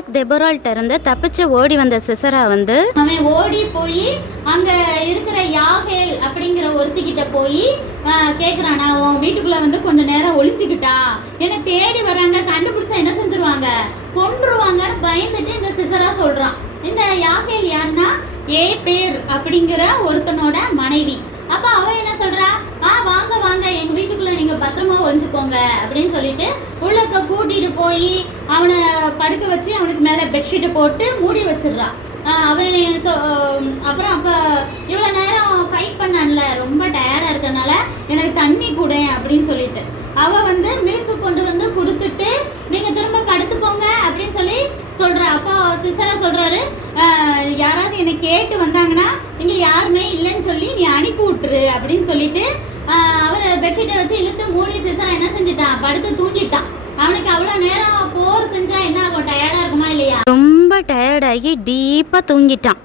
Barak தெபரால்ட்ட இருந்து தப்பிச்சு ஓடி வந்த சிசரா வந்து அவன் ஓடி போய் அங்க இருக்கிற யாகேல் அப்படிங்கிற ஒருத்திக்கிட்ட போய் கேக்குறானா உன் வீட்டுக்குள்ள வந்து கொஞ்ச நேரம் ஒளிச்சுக்கிட்டா என்ன தேடி வர்றாங்க கண்டுபிடிச்சா என்ன செஞ்சிருவாங்க? கொன்றுவாங்கன்னு பயந்துட்டு இந்த சிசரா சொல்றான். இந்த யாகேல் யாருன்னா ஏ பேர் அப்படிங்கிற ஒருத்தனோட மனைவி. அப்ப அவ என்ன சொல்றா? ஆ வாங்க வாங்க எங்க வீட்டுக்குள்ள நீங்க பத்திரமா ஒழிஞ்சுக்கோங்க அப்படின்னு சொல்லிட்டு உள்ளக்க கூட்டிட்டு போய் அவனை படுக்க வச்சு பெட்ஷீட்டை போட்டு மூடி வச்சிடுறா. அவன் அப்புறம் அப்போ இவ்வளோ நேரம் ஃபைட் பண்ணான்ல ரொம்ப டயர்டாக இருக்கறனால எனக்கு தண்ணி கூட அப்படின்னு சொல்லிட்டு. அவ வந்து மில்க்கு கொண்டு வந்து கொடுத்துட்டு நீங்கள் திரும்ப படுத்து போங்க அப்படின்னு சொல்லி சொல்கிறா அப்போ சிஸ்டராக சொல்கிறாரு யாராவது என்னை கேட்டு வந்தாங்கன்னா இங்கே யாருமே இல்லைன்னு சொல்லி நீ அனுப்பி விட்டுரு அப்படின்னு சொல்லிட்டு அவர் பெட்ஷீட்டை வச்சு இழுத்து மூடி சிஸ்டரா என்ன செஞ்சுட்டான்? படுத்து தூங்கிட்டான் அவனுக்கு அவ்வளவு நேரம் போர் செஞ்சா என்ன ஆகும் டயர்டாகி டீப்பாக தூங்கிட்டான்.